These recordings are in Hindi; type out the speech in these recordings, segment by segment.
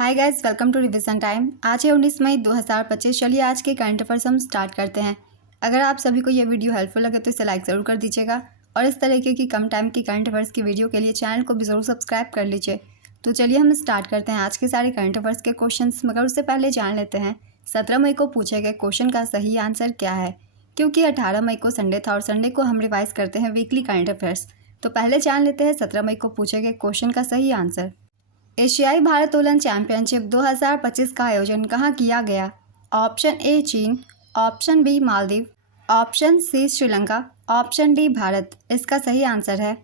Hi guys, welcome to revision time. आज है 19 मई 2025। चलिए आज के करंट अफेयर्स हम स्टार्ट करते हैं। अगर आप सभी को ये वीडियो हेल्पफुल लगे तो इसे लाइक ज़रूर कर दीजिएगा और इस तरीके की कम टाइम की करंट अफेयर्स की वीडियो के लिए चैनल को भी ज़रूर सब्सक्राइब कर लीजिए। तो चलिए हम स्टार्ट करते हैं आज के सारे करंट अफेयर्स के क्वेश्चन, मगर उससे पहले जान लेते हैं 17 मई को पूछे गए क्वेश्चन का सही आंसर क्या है, क्योंकि 18 मई को संडे था और संडे को हम रिवाइज करते हैं वीकली करंट अफेयर्स। तो पहले जान लेते हैं 17 मई को पूछे गए क्वेश्चन का सही आंसर। एशियाई भारोत्तोलन चैंपियनशिप 2025 का आयोजन कहाँ किया गया? ऑप्शन ए चीन, option B Maldives, option C Sri Lanka, option D Bharat. इसका सही आंसर है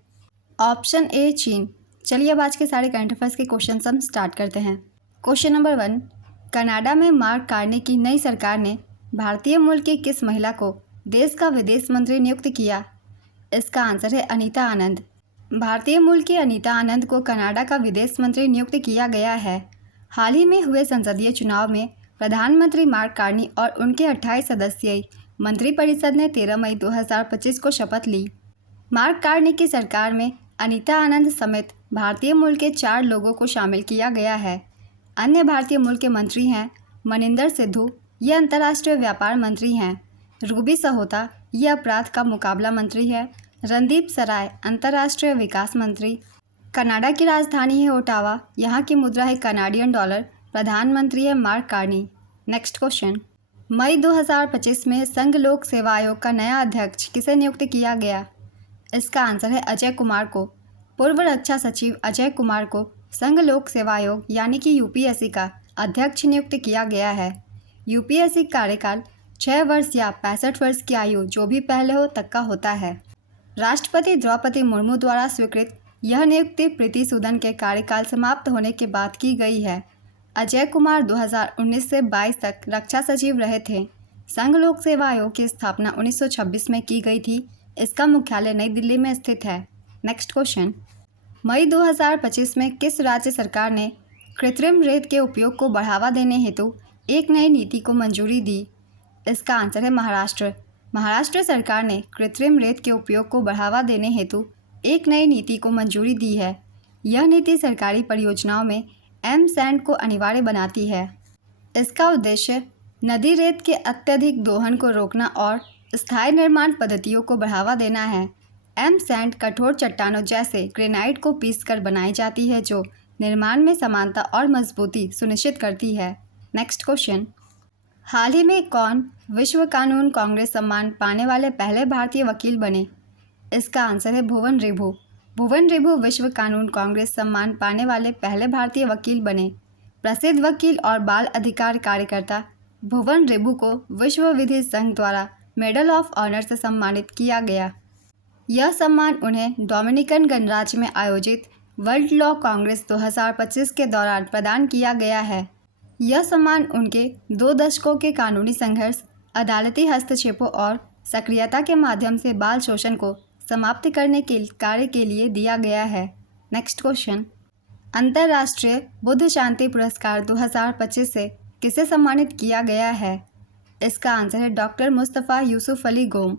ऑप्शन ए चीन। चलिए अब आज के सारे करंट अफेयर्स के क्वेश्चन हम स्टार्ट करते हैं। क्वेश्चन नंबर 1, कनाडा में मार्क कार्नी की नई सरकार ने भारतीय मूल की किस महिला को देश का विदेश मंत्री नियुक्त किया? इसका आंसर है अनीता आनंद। भारतीय मूल की अनीता आनंद को कनाडा का विदेश मंत्री नियुक्त किया गया है। हाल ही में हुए संसदीय चुनाव में प्रधानमंत्री मार्क कार्नी और उनके 28 सदस्यीय मंत्रिपरिषद ने 13 मई 2025 को शपथ ली। मार्क कार्नी की सरकार में अनीता आनंद समेत भारतीय मूल के 4 लोगों को शामिल किया गया है। अन्य भारतीय मूल के मंत्री हैं मनिंदर सिद्धू, ये अंतर्राष्ट्रीय व्यापार मंत्री हैं। रूबी सहोता, ये अपराध का मुकाबला मंत्री है। रणदीप सराय, अंतर्राष्ट्रीय विकास मंत्री। कनाडा की राजधानी है ओटावा, यहाँ की मुद्रा है कनाडियन डॉलर। प्रधानमंत्री है मार्क कार्नी। नेक्स्ट क्वेश्चन, मई 2025 में संघ लोक सेवा आयोग का नया अध्यक्ष किसे नियुक्त किया गया? इसका आंसर है अजय कुमार को। पूर्व रक्षा सचिव अजय कुमार को संघ लोक सेवा आयोग यानी कि यूपीएससी का अध्यक्ष नियुक्त किया गया है। यूपीएससी कार्यकाल 6 वर्ष या 65 वर्ष की आयु जो भी पहले हो तक का होता है। राष्ट्रपति द्रौपदी मुर्मू द्वारा स्वीकृत यह नियुक्ति प्रीति सूदन के कार्यकाल समाप्त होने के बाद की गई है। अजय कुमार 2019 से 22 तक रक्षा सचिव रहे थे। संघ लोक सेवा आयोग की स्थापना 1926 में की गई थी। इसका मुख्यालय नई दिल्ली में स्थित है। नेक्स्ट क्वेश्चन, मई 2025 में किस राज्य सरकार ने कृत्रिम रेत के उपयोग को बढ़ावा देने हेतु एक नई नीति को मंजूरी दी? इसका आंसर है महाराष्ट्र। महाराष्ट्र सरकार ने कृत्रिम रेत के उपयोग को बढ़ावा देने हेतु एक नई नीति को मंजूरी दी है। यह नीति सरकारी परियोजनाओं में एम-सैंड को अनिवार्य बनाती है। इसका उद्देश्य नदी रेत के अत्यधिक दोहन को रोकना और स्थायी निर्माण पद्धतियों को बढ़ावा देना है। एम-सैंड कठोर चट्टानों जैसे ग्रेनाइट को पीसकर बनाई जाती है, जो निर्माण में समानता और मजबूती सुनिश्चित करती है। नेक्स्ट क्वेश्चन, हाल ही में कौन विश्व कानून कांग्रेस सम्मान पाने वाले पहले भारतीय वकील बने? इसका आंसर है भुवन रिभु। भुवन रिभु विश्व कानून कांग्रेस सम्मान पाने वाले पहले भारतीय वकील बने। प्रसिद्ध वकील और बाल अधिकार कार्यकर्ता भुवन रिभु को विश्व विधि संघ द्वारा मेडल ऑफ ऑनर से सम्मानित किया गया। यह सम्मान उन्हें डोमिनिकन गणराज्य में आयोजित वर्ल्ड लॉ कांग्रेस 2025 के दौरान प्रदान किया गया है। यह सम्मान उनके 2 दशकों के कानूनी संघर्ष, अदालती हस्तक्षेपों और सक्रियता के माध्यम से बाल शोषण को समाप्त करने के कार्य के लिए दिया गया है। नेक्स्ट क्वेश्चन, अंतर्राष्ट्रीय बुद्ध शांति पुरस्कार 2025 से किसे सम्मानित किया गया है? इसका आंसर है डॉक्टर मुस्तफ़ा यूसुफ अली गोम।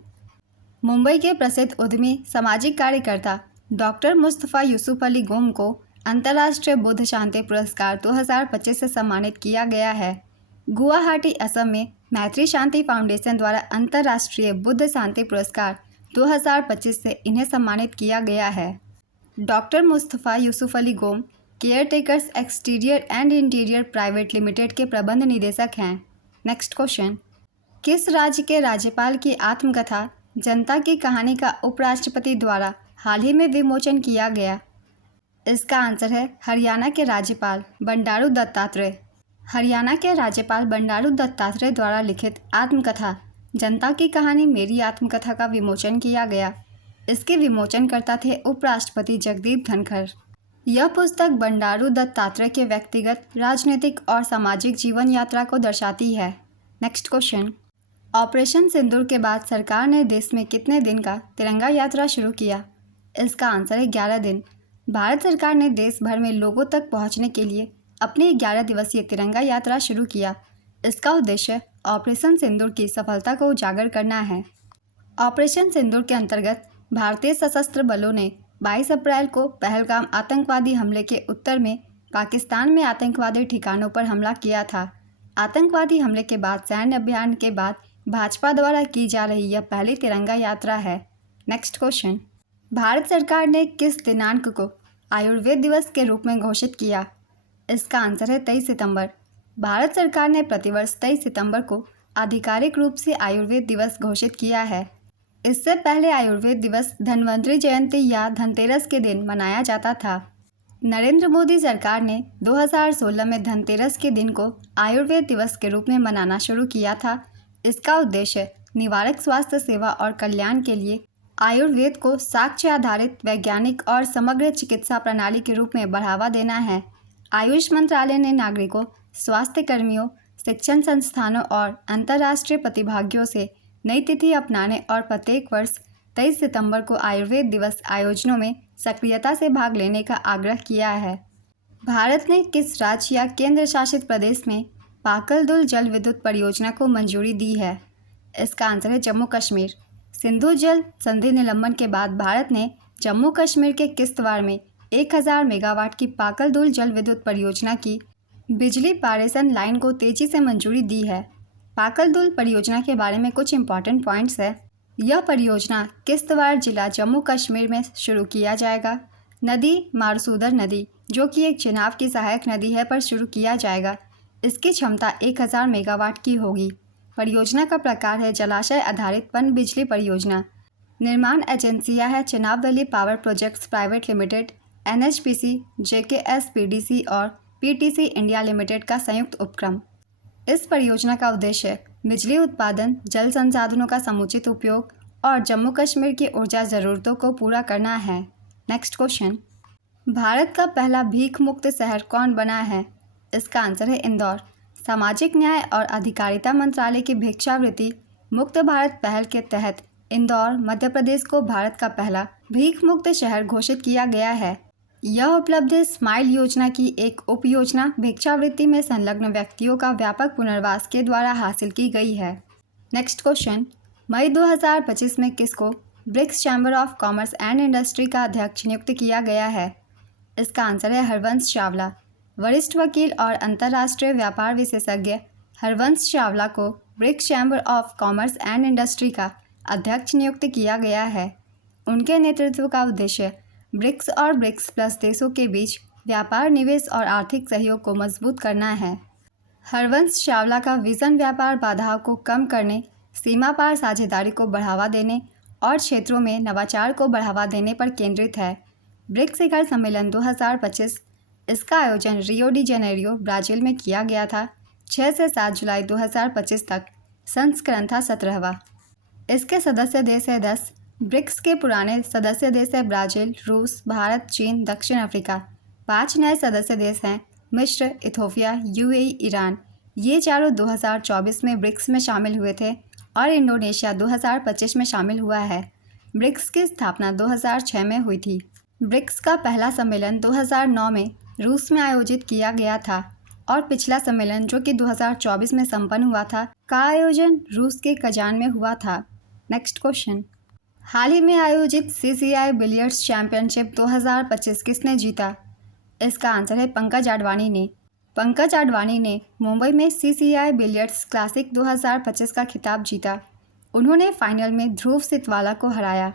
मुंबई के प्रसिद्ध उद्यमी सामाजिक कार्यकर्ता डॉक्टर मुस्तफ़ा यूसुफ अली गोम को अंतर्राष्ट्रीय बुद्ध शांति पुरस्कार 2025 से सम्मानित किया गया है। गुवाहाटी, असम में मैत्री शांति फाउंडेशन द्वारा अंतर्राष्ट्रीय बुद्ध शांति पुरस्कार 2025 से इन्हें सम्मानित किया गया है। डॉक्टर मुस्तफ़ा यूसुफ अली गोम care takers exterior and interior private limited के प्रबंध निदेशक हैं। नेक्स्ट क्वेश्चन, किस राज्य के राज्यपाल की आत्मकथा जनता की कहानी का उपराष्ट्रपति द्वारा हाल ही में विमोचन किया गया? इसका आंसर है हरियाणा के राज्यपाल बंडारू दत्तात्रेय। हरियाणा के राज्यपाल बंडारू दत्तात्रेय द्वारा लिखित आत्मकथा जनता की कहानी मेरी आत्मकथा का विमोचन किया गया। इसके विमोचनकर्ता थे उपराष्ट्रपति जगदीप धनखड़। यह पुस्तक बंडारू दत्तात्रेय के व्यक्तिगत, राजनीतिक और सामाजिक जीवन यात्रा को दर्शाती है। नेक्स्ट क्वेश्चन, ऑपरेशन सिंदूर के बाद सरकार ने देश में कितने दिन का तिरंगा यात्रा शुरू किया? इसका आंसर है 11 दिन। भारत सरकार ने देश भर में लोगों तक पहुंचने के लिए अपनी 11 दिवसीय तिरंगा यात्रा शुरू किया। इसका उद्देश्य ऑपरेशन सिंदूर की सफलता को उजागर करना है। ऑपरेशन सिंदूर के अंतर्गत भारतीय सशस्त्र बलों ने 22 अप्रैल को पहलगाम आतंकवादी हमले के उत्तर में पाकिस्तान में आतंकवादी ठिकानों पर हमला किया था। आतंकवादी हमले के बाद सैन्य अभियान के बाद भाजपा द्वारा की जा रही यह पहली तिरंगा यात्रा है। नेक्स्ट क्वेश्चन, भारत सरकार ने किस दिनांक को आयुर्वेद दिवस के रूप में घोषित किया? इसका आंसर है 23 सितंबर। भारत सरकार ने प्रतिवर्ष 23 सितंबर को आधिकारिक रूप से आयुर्वेद दिवस घोषित किया है। इससे पहले आयुर्वेद दिवस धन्वंतरि जयंती या धनतेरस के दिन मनाया जाता था। नरेंद्र मोदी सरकार ने 2016 में धनतेरस के दिन को आयुर्वेद दिवस के रूप में मनाना शुरू किया था। इसका उद्देश्य निवारक स्वास्थ्य सेवा और कल्याण के लिए आयुर्वेद को साक्ष्य आधारित वैज्ञानिक और समग्र चिकित्सा प्रणाली के रूप में बढ़ावा देना है। आयुष मंत्रालय ने नागरिकों, स्वास्थ्य कर्मियों, शिक्षण संस्थानों और अंतर्राष्ट्रीय प्रतिभागियों से नई तिथि अपनाने और प्रत्येक वर्ष 23 सितंबर को आयुर्वेद दिवस आयोजनों में सक्रियता से भाग लेने का आग्रह किया है। भारत ने किस राज्य या केंद्र शासित प्रदेश में पाकल-दुल जल विद्युत परियोजना को मंजूरी दी है? इसका आंसर है जम्मू कश्मीर। सिंधु जल संधि निलंबन के बाद भारत ने जम्मू कश्मीर के किश्तवाड़ में 1000 मेगावाट की पाकल-दुल जल विद्युत परियोजना की बिजली पारेषण लाइन को तेजी से मंजूरी दी है। पाकल-दुल परियोजना के बारे में कुछ इंपॉर्टेंट पॉइंट्स है। यह परियोजना किश्तवाड़ जिला जम्मू कश्मीर में शुरू किया जाएगा। नदी मारुसूदर नदी, जो कि एक चिनाब की सहायक नदी है, पर शुरू किया जाएगा। इसकी क्षमता 1000 मेगावाट की होगी। परियोजना का प्रकार है जलाशय आधारित पन बिजली परियोजना। निर्माण एजेंसियां है Chenab valley power projects private limited, NHPC, JKSPDC और PTC इंडिया लिमिटेड का संयुक्त उपक्रम। इस परियोजना का उद्देश्य बिजली उत्पादन, जल संसाधनों का समुचित उपयोग और जम्मू कश्मीर की ऊर्जा ज़रूरतों को पूरा करना है। नेक्स्ट क्वेश्चन, भारत का पहला भीख मुक्त शहर कौन बना है? इसका आंसर है इंदौर। सामाजिक न्याय और अधिकारिता मंत्रालय की भिक्षावृत्ति मुक्त भारत पहल के तहत इंदौर, मध्य प्रदेश को भारत का पहला भीख मुक्त शहर घोषित किया गया है। यह उपलब्धि स्माइल योजना की एक उपयोजना भिक्षावृत्ति में संलग्न व्यक्तियों का व्यापक पुनर्वास के द्वारा हासिल की गई है। नेक्स्ट क्वेश्चन, मई 2025 में किसको BRICS chamber of commerce and industry का अध्यक्ष नियुक्त किया गया है? इसका आंसर है हरवंश चावला। वरिष्ठ वकील और अंतर्राष्ट्रीय व्यापार विशेषज्ञ हरवंश चावला को BRICS chamber of commerce and industry का अध्यक्ष नियुक्त किया गया है। उनके नेतृत्व का उद्देश्य ब्रिक्स और ब्रिक्स प्लस देशों के बीच व्यापार, निवेश और आर्थिक सहयोग को मजबूत करना है। हरवंश चावला का विजन व्यापार बाधाओं को कम करने, सीमा पार साझेदारी को बढ़ावा देने और क्षेत्रों में नवाचार को बढ़ावा देने पर केंद्रित है। ब्रिक्स शिखर सम्मेलन 2025, इसका आयोजन रियो डी जेनेरियो, ब्राज़ील में किया गया था। 6 से 7 जुलाई 2025 तक। संस्करण था 17वां। इसके सदस्य देश है 10। ब्रिक्स के पुराने सदस्य देश है ब्राज़ील, रूस, भारत, चीन, दक्षिण अफ्रीका। 5 नए सदस्य देश हैं मिस्र, इथोपिया, UAE, ईरान। ये चारों 2024 में ब्रिक्स में शामिल हुए थे और इंडोनेशिया 2025 में शामिल हुआ है। ब्रिक्स की स्थापना 2006 में हुई थी। ब्रिक्स का पहला सम्मेलन 2009 में रूस में आयोजित किया गया था और पिछला सम्मेलन, जो कि 2024 में संपन्न हुआ था, का आयोजन रूस के कजान में हुआ था। नेक्स्ट क्वेश्चन, हाल ही में आयोजित CCI बिलियर्ड्स चैंपियनशिप 2025 किसने जीता? इसका आंसर है पंकज आडवाणी ने। पंकज आडवाणी ने मुंबई में CCI बिलियर्ड्स क्लासिक 2025 का खिताब जीता। उन्होंने फाइनल में ध्रुव सितवाला को हराया।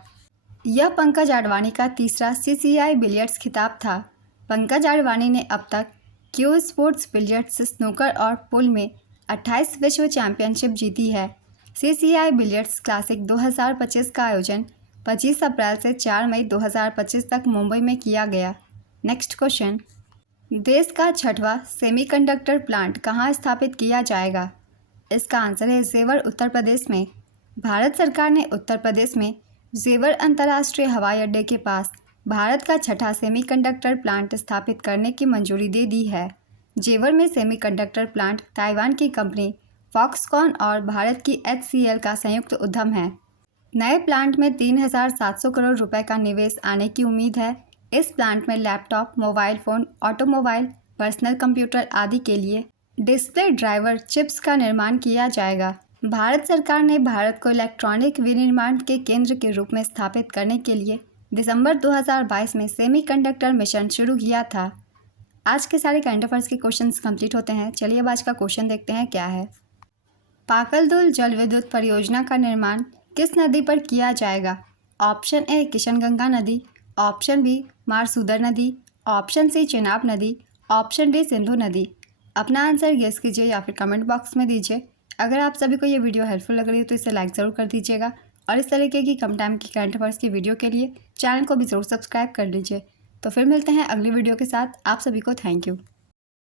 यह पंकज आडवाणी का तीसरा CCI बिलियर्ड्स खिताब था। पंकज आडवाणी ने अब तक क्यू स्पोर्ट्स बिलियर्ड्स, स्नूकर और पूल में 28 विश्व चैंपियनशिप जीती है। CCI बिलियर्ड्स क्लासिक 2025 का आयोजन 25 अप्रैल से 4 मई 2025 तक मुंबई में किया गया। नेक्स्ट क्वेश्चन, देश का 6वां सेमीकंडक्टर प्लांट कहाँ स्थापित किया जाएगा? इसका आंसर है जेवर, उत्तर प्रदेश में। भारत सरकार ने उत्तर प्रदेश में जेवर अंतर्राष्ट्रीय हवाई अड्डे के पास भारत का 6वां सेमीकंडक्टर प्लांट स्थापित करने की मंजूरी दे दी है। जेवर में सेमीकंडक्टर प्लांट ताइवान की कंपनी फॉक्सकॉन और भारत की HCL का संयुक्त उद्यम है। नए प्लांट में 3700 करोड़ रुपए का निवेश आने की उम्मीद है। इस प्लांट में laptop, mobile phone, automobile, personal computer आदि के लिए डिस्प्ले ड्राइवर चिप्स का निर्माण किया जाएगा। भारत सरकार ने भारत को इलेक्ट्रॉनिक विनिर्माण के केंद्र के रूप में स्थापित करने के लिए दिसंबर 2022 में सेमीकंडक्टर मिशन शुरू किया था। आज के सारे करंट अफेयर्स के क्वेश्चंस कंप्लीट होते हैं। चलिए अब आज का क्वेश्चन देखते हैं क्या है। पाकलदुल जल विद्युत परियोजना का निर्माण किस नदी पर किया जाएगा? ऑप्शन ए किशनगंगा नदी, ऑप्शन बी मारसूदर नदी, ऑप्शन सी चेनाब नदी, ऑप्शन डी सिंधु नदी। अपना आंसर गेस कीजिए या फिर कमेंट बॉक्स में दीजिए। अगर आप सभी को ये वीडियो हेल्पफुल लग रही है तो इसे लाइक ज़रूर कर दीजिएगा और इस तरीके की कम टाइम की करंट अफेयर्स की वीडियो के लिए चैनल को भी ज़रूर सब्सक्राइब कर लीजिए। तो फिर मिलते हैं अगली वीडियो के साथ। आप सभी को थैंक यू।